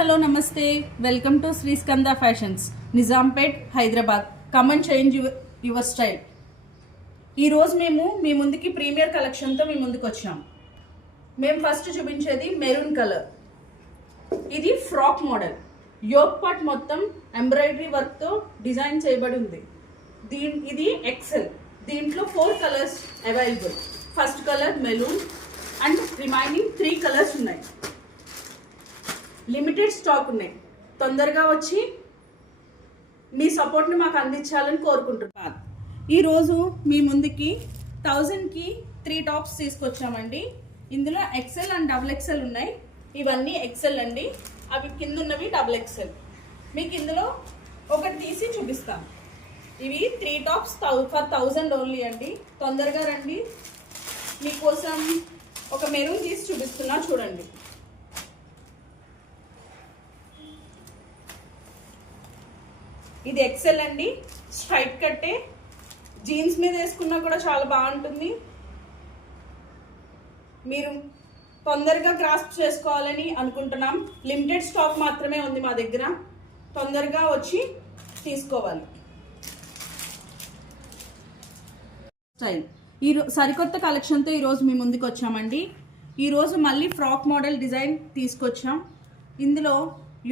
Hello నమస్తే, welcome to Shri Skanda fashions, Nizampet, Hyderabad. Come and change your style. ఈరోజు మేము మీ ముందుకి ప్రీమియర్ కలెక్షన్తో మీ ముందుకు వచ్చాం. మేము ఫస్ట్ చూపించేది మెరూన్ కలర్. ఇది ఫ్రాక్ మోడల్. యోక్ పార్ట్ మొత్తం ఎంబ్రాయిడరీ వర్క్తో డిజైన్ చేయబడి ఉంది. ఇది ఎక్సెల్. దీంట్లో 4 colours available. First colour maroon and remaining 3 colours ఉన్నాయి. లిమిటెడ్ స్టాక్ ఉన్నాయి. తొందరగా వచ్చి మీ సపోర్ట్ని మాకు అందించాలని కోరుకుంటున్నాను. ఈరోజు మీ ముందుకి 1000కి 3 టాప్స్ తీసుకొచ్చామండి. ఇందులో ఎక్సెల్ అండ్ డబుల్ ఎక్సెల్ ఉన్నాయి. ఇవన్నీ ఎక్సెల్ అండి, అవి కింద ఉన్నవి డబుల్ ఎక్సెల్. మీకు ఇందులో ఒకటి తీసి చూపిస్తాను. ఇవి 3 టాప్స్ ఫర్ 1000 ఓన్లీ అండి. తొందరగా రండి. మీకోసం ఒక మెరూన్ తీసి చూపిస్తున్నా, చూడండి. ఇది ఎక్సెల్ అండి, స్ట్రైట్ కట్టే. జీన్స్ మీద వేసుకున్నా కూడా చాలా బాగుంటుంది. మీరు తొందరగా గ్రాస్ప్ చేసుకోవాలని అనుకుంటున్నాం. లిమిటెడ్ స్టాక్ మాత్రమే ఉంది మా దగ్గర. తొందరగా వచ్చి తీసుకోవాలి. స్టైల్ సరికొత్త కలెక్షన్తో ఈరోజు మీ ముందుకు వచ్చామండి. ఈరోజు మళ్ళీ ఫ్రాక్ మోడల్ డిజైన్ తీసుకొచ్చాం. ఇందులో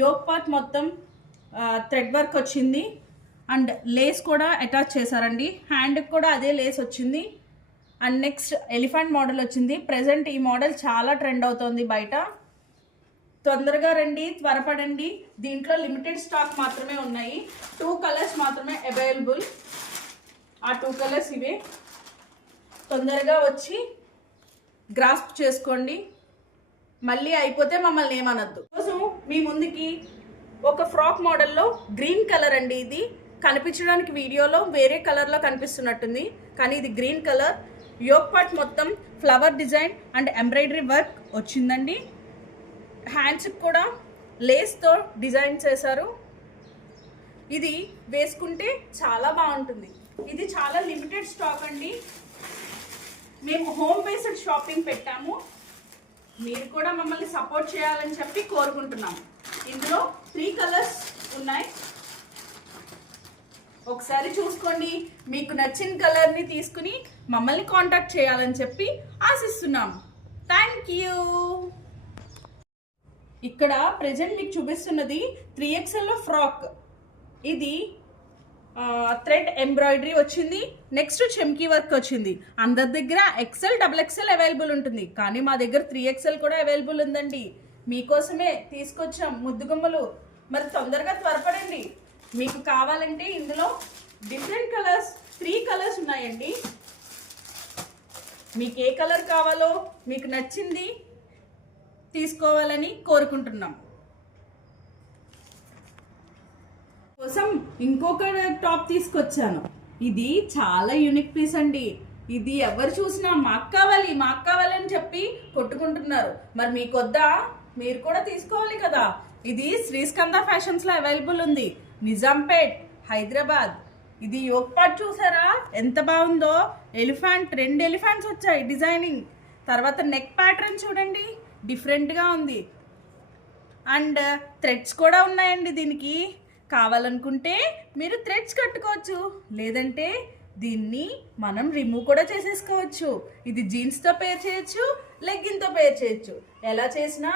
యోక్ పార్ట్ మొత్తం థ్రెడ్ వర్క్ వచ్చింది అండ్ లేస్ కూడా అటాచ్ చేశారండి. హ్యాండ్కి కూడా అదే లేస్ వచ్చింది. అండ్ నెక్స్ట్ ఎలిఫెంట్ మోడల్ వచ్చింది. ప్రెజెంట్ ఈ మోడల్ చాలా ట్రెండ్ అవుతుంది బయట. తొందరగా రండి, త్వరపడండి. దీంట్లో లిమిటెడ్ స్టాక్ మాత్రమే ఉన్నాయి. 2 కలర్స్ మాత్రమే అవైలబుల్. ఆ 2 కలర్స్ ఇవే. తొందరగా వచ్చి గ్రాస్ప్ చేసుకోండి. మళ్ళీ అయిపోతే మమ్మల్ని ఏమనద్దు. రోజు మీ ముందుకి ఒక ఫ్రాక్ మోడల్లో గ్రీన్ కలర్ అండి. ఇది కనిపించడానికి వీడియోలో వేరే కలర్లో కనిపిస్తున్నట్టుంది, కానీ ఇది గ్రీన్ కలర్. యోక్ పార్ట్ మొత్తం flower design and embroidery work వచ్చిందండి. హ్యాండ్స్కి కూడా లేస్తో డిజైన్ చేశారు. ఇది వేసుకుంటే చాలా బాగుంటుంది. ఇది చాలా లిమిటెడ్ స్టాక్ అండి. మేము హోమ్ బేస్డ్ షాపింగ్ పెట్టాము. మీరు కూడా మమ్మల్ని సపోర్ట్ చేయాలని చెప్పి కోరుకుంటున్నాము. ఇందులో 3 కలర్స్ ఉన్నాయి. ఒకసారి చూసుకోండి. మీకు నచ్చిన కలర్ని తీసుకుని మమ్మల్ని కాంటాక్ట్ చేయాలని చెప్పి ఆశిస్తున్నాము. Thank you. ఇక్కడ ప్రెజెంట్ మీకు చూపిస్తున్నది 3XL ఫ్రాక్. ఇది థ్రెడ్ ఎంబ్రాయిడరీ వచ్చింది. నెక్స్ట్ చెమ్కీ వర్క్ వచ్చింది. అందరి దగ్గర ఎక్సెల్ డబుల్ ఎక్సెల్ అవైలబుల్ ఉంటుంది, కానీ మా దగ్గర 3XL కూడా అవైలబుల్ ఉందండి. మీకోసమే తీసుకొచ్చాం ముద్దుగుమ్మలు. మరి తొందరగా త్వరపడండి. మీకు కావాలంటే ఇందులో డిఫరెంట్ కలర్స్ 3 కలర్స్ ఉన్నాయండి. మీకు ఏ కలర్ కావాలో మీకు నచ్చింది తీసుకోవాలని కోరుకుంటున్నాం. కోసం ఇంకొక టాప్ తీసుకొచ్చాను. ఇది చాలా యూనిక్ పీస్ అండి. ఇది ఎవరు చూసినా మాకు కావాలి అని చెప్పి కొట్టుకుంటున్నారు. మరి మీకొద్దా? మీరు కూడా తీసుకోవాలి కదా. ఇది శ్రీ స్కంద ఫ్యాషన్స్లో అవైలబుల్ ఉంది, నిజాంపేట్, హైదరాబాద్. ఇది యోక్ పార్ట్ చూసారా ఎంత బాగుందో. ఎలిఫెంట్, 2 ఎలిఫెంట్స్ వచ్చాయి డిజైనింగ్. తర్వాత నెక్ ప్యాటర్న్ చూడండి, డిఫరెంట్గా ఉంది. అండ్ థ్రెడ్స్ కూడా ఉన్నాయండి. దీనికి కావాలనుకుంటే మీరు థ్రెడ్స్ కట్టుకోవచ్చు, లేదంటే దీన్ని మనం రిమూవ్ కూడా చేసేసుకోవచ్చు. ఇది జీన్స్తో పేర్ చేయొచ్చు, లెగ్గిన్తో పేర్ చేయొచ్చు. ఎలా చేసినా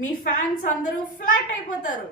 మీ ఫ్యాన్స్ అందరూ ఫ్లాట్ అయిపోతారు.